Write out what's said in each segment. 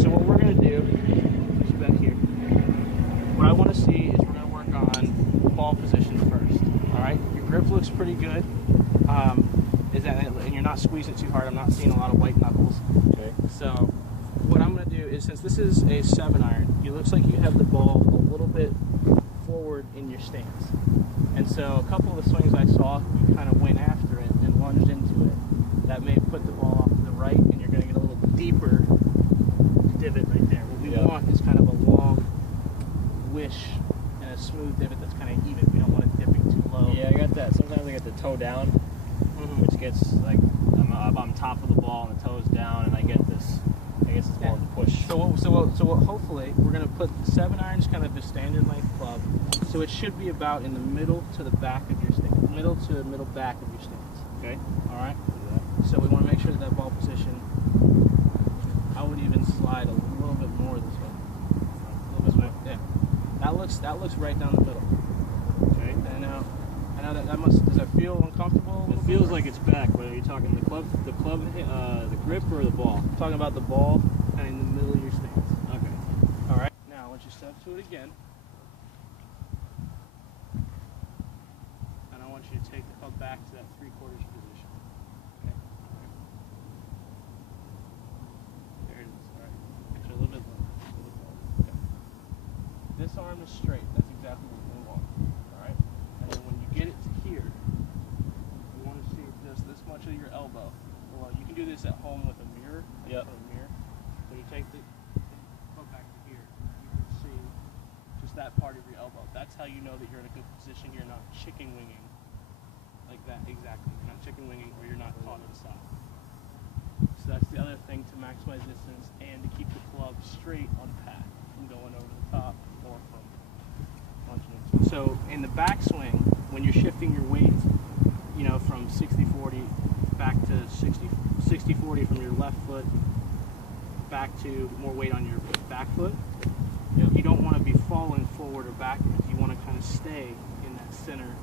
So what we're going to do is back here. What I want to see is we're going to work on ball position first. All right. Your grip looks pretty good. And you're not squeezing it too hard. I'm not seeing a lot of white knuckles. Okay. So what I'm going to do is, since this is a 7-iron, it looks like you have the ball a little bit forward in your stance. And so a couple of the swings I saw, you kind of went after it and lunged into it. That may put the ball off to the right, and you're going to get a little deeper divot right there. What we want is kind of a long wish and a smooth divot that's kind of even. We don't want it dipping too low. Yeah, I got that. Sometimes I get the toe down, which gets like I'm up on top of the ball and the toes down, and I get this. I guess it's more of a push. So hopefully we're going to put 7-irons kind of a standard length club. So it should be about in the middle to the back of your stance, middle to middle back of your stance. Okay. All right. So we want to make sure that ball position. I would even slide a little bit more this way. A little bit more. Yeah. That looks right down the middle. Okay. And I know that must. Does that feel uncomfortable? It feels like it's back. What are you talking? The grip, or the ball? I'm talking about the ball kind of in the middle of your stance. Okay. All right. Now once you step to it again, and I want you to take the club back to that 3/4 position. Okay. There it is. All right. Actually, a little bit lower. Okay. This arm is straight. That's exactly what we want. All right. And then when you get it to here, you want to see just this much of your elbow. Well, you can do this at home with a mirror. Yep. A mirror. When you take the club back to here, you can see just that part of your elbow. That's how you know that you're in a good position. You're not chicken winging like that. Exactly. You're not chicken winging, or you're not caught inside. So that's the other thing to maximize distance and to keep the club straight on path from going over the top or from launching into. So in the backswing, when you're shifting your weight, you know, from 60-40 back to 60-40 from your left foot back to more weight on your back foot, you don't want to be falling forward or backwards. You want to kind of stay in that center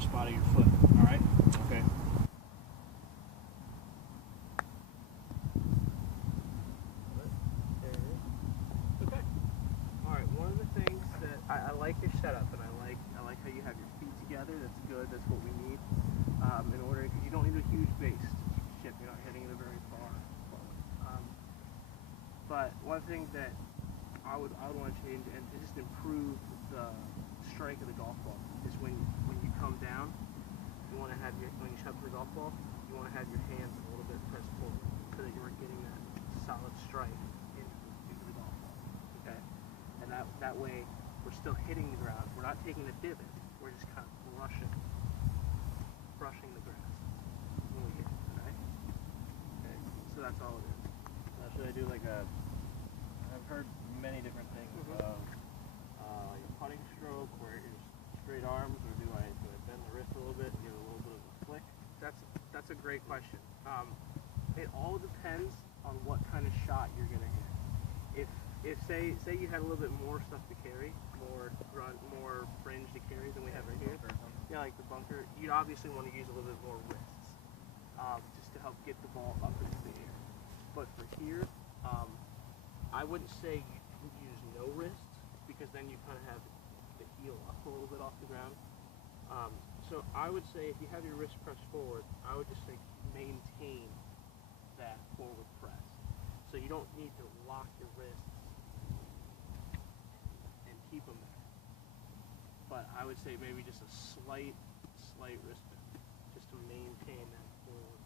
spot of your foot. All right? Okay. Okay. All right. One of the things that I like your setup, and I like how you have your feet together. That's good. That's what we need in order, because you don't need a huge base to chip. You're not hitting it very far forward. But one thing that I would want to change and to just improve the strike of the golf ball is when you come down, you want to have when you shove the golf ball, you want to have your hands a little bit pressed forward so that you are getting that solid strike into the golf ball. Okay, and that way we're still hitting the ground. We're not taking a divot. We're just kind of brushing the grass when we hit it. Right? Okay, so that's all it is. Now, should I do like a? I've heard many different things of your putting stroke where it's straight arms, or do I bend the wrist a little bit and give it a little bit of a flick? That's a great question. It all depends on what kind of shot you're gonna hit. If say you had a little bit more stuff to carry, more grunt, more fringe to carry than we have right here, like the bunker, you'd obviously want to use a little bit more wrists, just to help get the ball up into the air. But for here, I wouldn't say you use no wrists, because then you kind of have the heel up a little bit off the ground. So I would say if you have your wrist pressed forward, I would just say maintain that forward press. So you don't need to lock your wrists and keep them there. But I would say maybe just a slight wrist bend, just to maintain that forward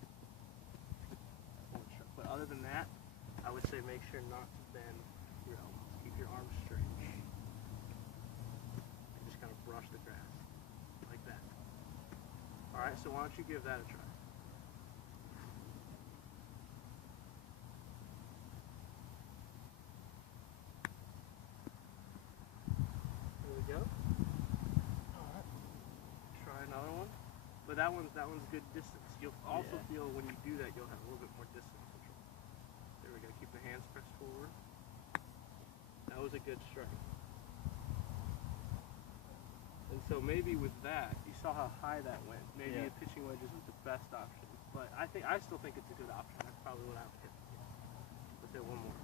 stroke. But other than that, I would say make sure not to bend your elbows. Keep your arms straight. And just kind of brush the grass like that. All right, so why don't you give that a try? There we go. All right. Try another one. But that one's good distance. You'll also feel when you do that, you'll have a little bit more distance control. There we go. Keep the hands pressed forward. That was a good strike. And so maybe with that, you saw how high that went. Maybe a pitching wedge isn't the best option, but I still think it's a good option. That's probably what I would hit. Let's hit one more.